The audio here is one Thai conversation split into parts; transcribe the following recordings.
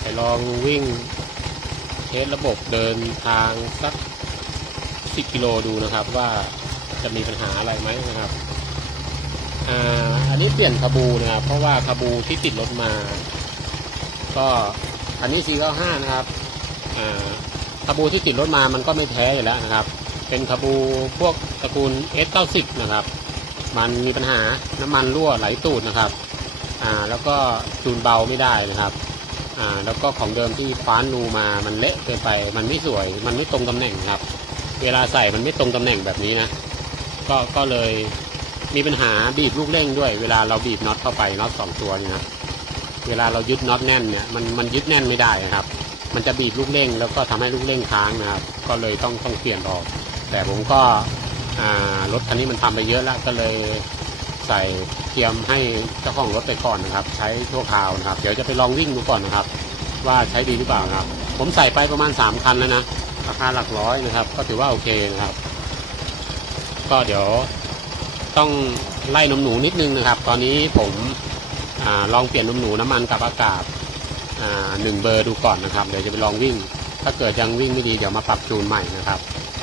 ไปลองวิ่งเทสระบบเดินทางสัก 10 กิโลดูนะครับ ว่าจะมีปัญหาอะไรไหมนะครับอ่าอันนี้เปลี่ยนคาบูนะครับ เพราะว่าคาบูที่ติดรถมา ก็อันนี้ 495 นะครับอ่าคาบูที่ติดรถมามันก็ไม่แท้อยู่แล้วนะครับ เป็นคาบูพวกตระกูล S90 นะครับ มันมีปัญหาน้ำมันรั่วไหลตูดนะครับ อ่าแล้วก็จูนเบาไม่ได้นะครับอ่าแล้วก็ของเดิมที่คว้านรูมามันเละเกินไป มันไม่สวย มันไม่ตรงตำแหน่งครับ เวลาใส่มันไม่ตรงตำแหน่งแบบนี้นะก็ก็เลยมีปัญหาบีบลูกเร่งด้วย เวลาเราบีบน็อตเข้าไปน็อตสองตัวนี่นะเวลาเรายึดน็อตแน่นเนี่ยมันมันยึดแน่นไม่ได้นะครับ มันจะบีบลูกเร่ง แล้วก็ทำให้ลูกเร่งค้างนะครับ ก็เลยต้องต้องเปลี่ยนออก แต่ผมก็อ่ารถคันนี้มันทำไปเยอะแล้วก็เลย ใส่เทียมให้เจ้าของรถไปก่อนนะครับ ใช้ชั่วคราวนะครับ เดี๋ยวจะไปลองวิ่งดูก่อนนะครับ ว่าใช้ดีหรือเปล่านะครับ ผมใส่ไปประมาณสามคันแล้วนะราคาหลักร้อยนะครับ ก็ถือว่าโอเคนะครับ ก็เดี๋ยวต้องไล่นมหนูนิดนึงนะครับ ตอนนี้ผมอลองเปลี่ยนนมหนูน้ำมันกับอากาศหนึ่งเบอร์ดูก่อนนะครับ เดี๋ยวจะไปลองวิ่ง ถ้าเกิดยังวิ่งไม่ดีเดี๋ยวมาปรับจูนใหม่นะครับ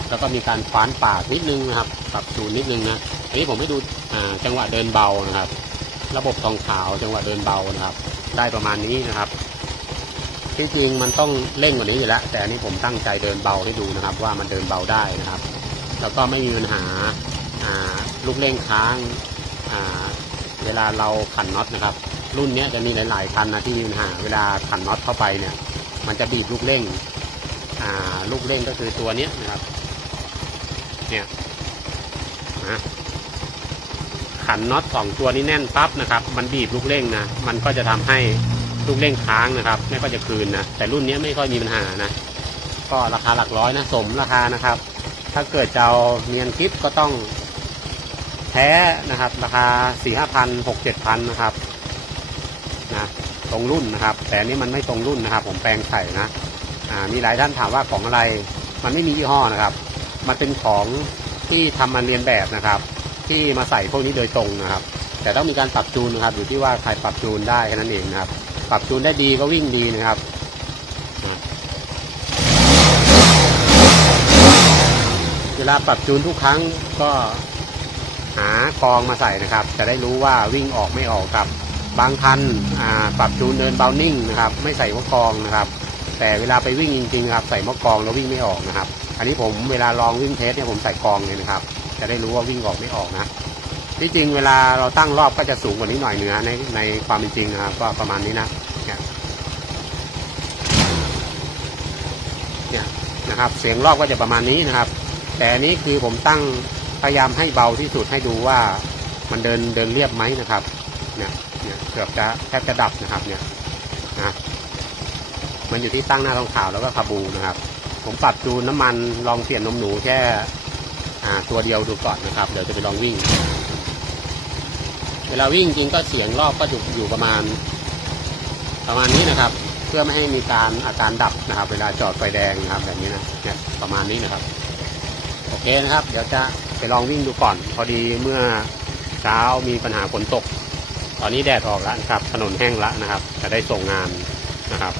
แล้วก็มีการคว้านปากนิดนึงนะครับ ปรับจูนนิดนึงนะ นี้ผมให้ดูจังหวะเดินเบานะครับ ระบบทองขาวจังหวะเดินเบานะครับ ได้ประมาณนี้นะครับจริงๆมันต้องเร่งกว่านี้อยู่แล้ว แต่อันนี้ผมตั้งใจเดินเบาให้ดูนะครับ ว่ามันเดินเบาได้นะครับ แล้วก็ไม่มีปัญหาลูกเร่งค้างเวลาเราขันน็อตนะครับ รุ่นนี้จะมีหลายๆคันนะที่มีปัญหาเวลาขันน็อตเข้าไปเนี่ย มันจะบีบลูกเร่งลูกเร่งก็คือตัวนี้นะครับ เนี่ยนะ ขันน็อตสองตัวนี้แน่นปั๊บนะครับ มันบีบลูกเร่งนะ มันก็จะทำให้ลูกเร่งค้างนะครับ ไม่ก็จะคืนนะ แต่รุ่นนี้ไม่ค่อยมีปัญหานะ ก็ราคาหลักร้อยนะ สมราคานะครับ ถ้าเกิดจะเอาเนียนคิดก็ต้องแท้นะครับ ราคาสี่ห้าพันหกเจ็ดพันนะครับนะตรงรุ่นนะครับ แต่นี้มันไม่ตรงรุ่นนะครับ ผมแปลงใส่นะอ่ามีหลายท่านถามว่าของอะไร มันไม่มียี่ห้อนะครับ มันเป็นของที่ทำมาเรียนแบบนะครับ ที่มาใส่พวกนี้โดยตรงนะครับ แต่ต้องมีการปรับจูนนะครับอยู่ที่ว่าใครปรับจูนได้แค่นั้นเองนะครับ ปรับจูนได้ดีก็วิ่งดีนะครับเวลาปรับจูนทุกครั้งก็หากองมาใส่นะครับ จะได้รู้ว่าวิ่งออกไม่ออกครับ บางคันอ่าปรับจูนเดินเบานิ่งนะครับ ไม่ใส่หัวกองนะครับ แต่เวลาไปวิ่งจริงๆครับใส่หมะกองแล้ววิ่งไม่ออกนะครับ อันนี้ผมเวลาลองวิ่งเทสเนี่ยผมใส่กองเลยนะครับ จะได้รู้ว่าวิ่งออกไม่ออกนะที่จริงเวลาเราตั้งรอบก็จะสูงกว่านี้หน่อยเนื้อในในความเป็นจริงนะครับก็ประมาณนี้นะเนี่ยเนี่ยนะครับ เสียงรอบก็จะประมาณนี้นะครับ แต่อันนี้คือผมตั้งพยายามให้เบาที่สุดให้ดูว่ามันเดินเดินเรียบไหมนะครับเนี่ยเนี่ยเกือบจะแทบจะดับนะครับเนี่ยนะมันอยู่ที่ตั้งหน้าทองขาวแล้วก็คาบูนะครับ ผมปรับจูนน้ำมันลองเปลี่ยนนมหนูแค่ ตัวเดียวดูก่อนนะครับ เดี๋ยวจะไปลองวิ่ง เวลาวิ่งจริงก็เสียงรอบก็อยู่อยู่ประมาณ ประมาณนี้นะครับ เพื่อไม่ให้มีการอาการดับนะครับ เวลาจอดไฟแดงนะครับแบบนี้นะเนี่ยประมาณนี้นะครับ โอเคนะครับ เดี๋ยวจะไปลองวิ่งดูก่อน พอดีเมื่อเช้ามีปัญหาฝนตก ตอนนี้แดดออกแล้วนะครับ ถนนแห้งแล้วนะครับ จะได้ส่งงานนะครับ